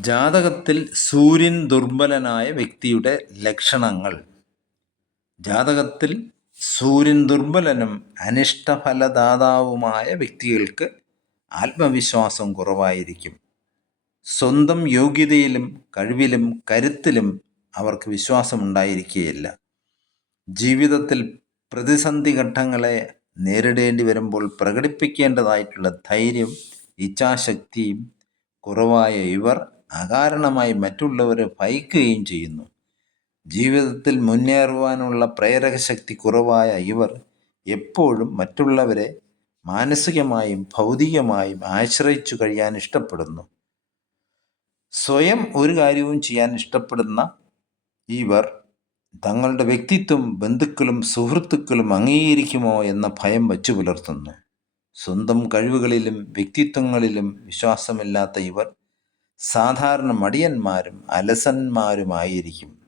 ജാതകത്തിൽ സൂര്യൻ ദുർബലനായ വ്യക്തിയുടെ ലക്ഷണങ്ങൾ. ജാതകത്തിൽ സൂര്യൻ ദുർബലനും അനിഷ്ടഫലദാതാവുമായ വ്യക്തികൾക്ക് ആത്മവിശ്വാസം കുറവായിരിക്കും. സ്വന്തം യോഗ്യതയിലും കഴിവിലും കരുത്തിലും അവർക്ക് വിശ്വാസമുണ്ടായിരിക്കുകയില്ല. ജീവിതത്തിൽ പ്രതിസന്ധി ഘട്ടങ്ങളെ നേരിടേണ്ടി വരുമ്പോൾ പ്രകടിപ്പിക്കേണ്ടതായിട്ടുള്ള ധൈര്യം, ഇച്ഛാശക്തിയും കുറവായ ഇവർ അകാരണമായി മറ്റുള്ളവരെ ഭയക്കുകയും ചെയ്യുന്നു. ജീവിതത്തിൽ മുന്നേറുവാനുള്ള പ്രേരകശക്തി കുറവായ ഇവർ എപ്പോഴും മറ്റുള്ളവരെ മാനസികമായും ഭൗതികമായും ആശ്രയിച്ചു കഴിയാൻ ഇഷ്ടപ്പെടുന്നു. സ്വയം ഒരു കാര്യവും ചെയ്യാൻ ഇഷ്ടപ്പെടുന്ന ഇവർ തങ്ങളുടെ വ്യക്തിത്വം ബന്ധുക്കളും സുഹൃത്തുക്കളും അംഗീകരിക്കുമോ എന്ന ഭയം വച്ചു പുലർത്തുന്നു. സ്വന്തം കഴിവുകളിലും വ്യക്തിത്വങ്ങളിലും വിശ്വാസമില്ലാത്ത ഇവർ സാധാരണ മടിയന്മാരും അലസന്മാരുമായിരിക്കും.